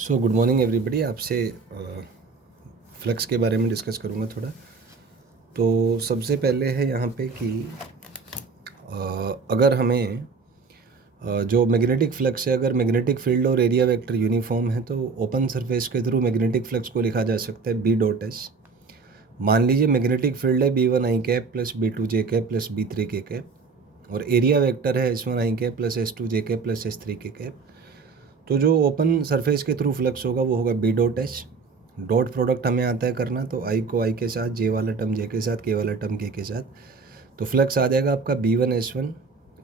So good morning everybody. आपसे flux के बारे में डिस्कस करूँगा थोड़ा। तो सबसे पहले है यहाँ पे कि अगर हमें जो मैग्नेटिक फ्लक्स है, अगर मैग्नेटिक फील्ड और एरिया वेक्टर यूनिफॉर्म है तो ओपन सरफेस के थ्रू मैग्नेटिक फ्लक्स को लिखा जा सकता है बी डॉट एस। मान लीजिए मैग्नेटिक फील्ड है B1 I cap plus B2 J cap plus B3 K cap और एरिया वेक्टर है S1 I cap plus S2 J cap plus S3 K cap. तो जो ओपन सरफेस के through flux होगा वो होगा B dot H. Dot product हमें आता है करना, तो आई को आई के साथ, जे वाला टर्म जे के साथ, के वाला टर्म के साथ, तो फ्लक्स आ जाएगा आपका B1 S1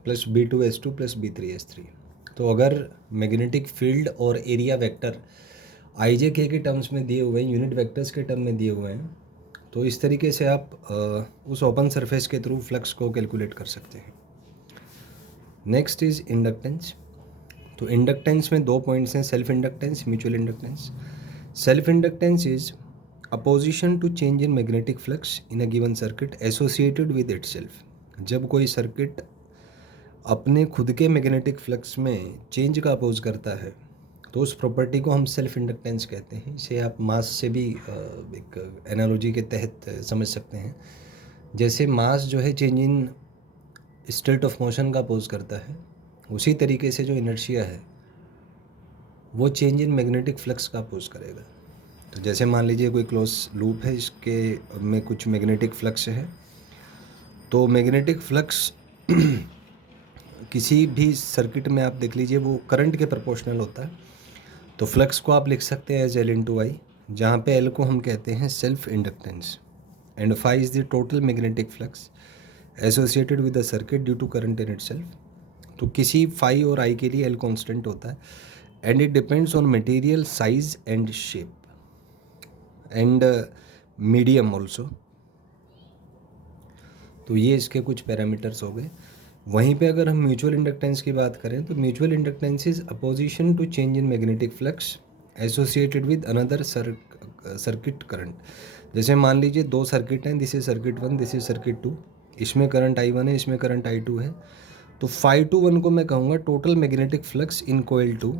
plus B2 S2 plus B3 S3। तो अगर मैग्नेटिक फील्ड और एरिया वेक्टर आई जे के टर्म्स में दिए हुए हैं, यूनिट वेक्टर्स के टर्म में दिए हुए हैं, तो इस तरीके से आप उस ओपन सरफेस के थ्रू फ्लक्स को कैलकुलेट कर सकते हैं। Next is inductance. तो इंडक्टेंस में दो पॉइंट्स हैं, self inductance, mutual inductance. Self inductance is opposition to change in magnetic flux in a given circuit associated with itself. जब कोई सर्किट अपने खुद के मैग्नेटिक फ्लक्स में चेंज का अपोज करता है तो उस प्रॉपर्टी को हम सेल्फ इंडक्टेंस कहते हैं। इसे आप मास से भी एक एनालॉजी के तहत समझ सकते हैं। जैसे मास जो है change in state of motion का अपोज करता है, उसी तरीके से जो इनर्शिया है वो चेंज इन मैग्नेटिक फ्लक्स का अपोज करेगा। तो जैसे मान लीजिए कोई क्लोज लूप है, इसके में कुछ मैग्नेटिक फ्लक्स है, तो मैग्नेटिक फ्लक्स किसी भी सर्किट में आप देख लीजिए वो करंट के प्रोपोर्शनल होता है। तो फ्लक्स को आप लिख सकते हैं एज L/I, जहाँ पे L को हम कहते हैं self inductance and phi is the total magnetic flux associated with the circuit due to current in itself. तो किसी फाई और आई के लिए L कांस्टेंट होता है and it depends on material size and shape and medium also. तो ये इसके कुछ पैरामीटर्स हो गए। वहीं पे अगर हम म्यूचुअल इंडक्टेंस की बात करें तो mutual inductance is opposition to change in magnetic flux associated with another circuit current. जैसे मान लीजिए दो सर्किट हैं, this is circuit 1, this is circuit 2। इसमें करंट I1 है, इसमें करंट I2 है। तो फाई टू 1 को मैं कहूँगा total magnetic flux in coil 2,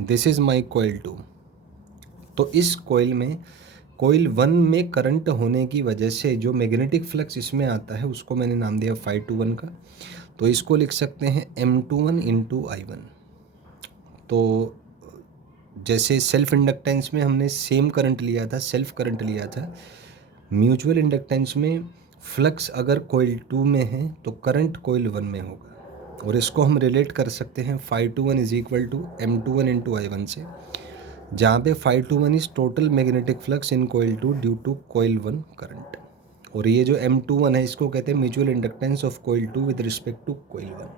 this is my coil 2। तो इस कोयल में, कोयल 1 में करंट होने की वजह से जो मैग्नेटिक फ्लक्स इसमें आता है उसको मैंने नाम दिया फाई टू 1 का। तो इसको लिख सकते हैं M21 इंटू I1। तो जैसे सेल्फ इंडक्टेंस में हमने सेम करंट लिया था, सेल्फ करंट लिया था, म्यूचुअल इंडक्टेंस में फ्लक्स अगर कोयल 2 में है तो करंट कोयल 1 में होगा। और इसको हम रिलेट कर सकते हैं phi two 1 is equal to M21 into I1 से, जहाँ पे phi two 1 is total magnetic flux in coil 2 due to coil 1 current. और ये जो M21 है इसको कहते हैं mutual inductance of coil 2 with respect to coil 1।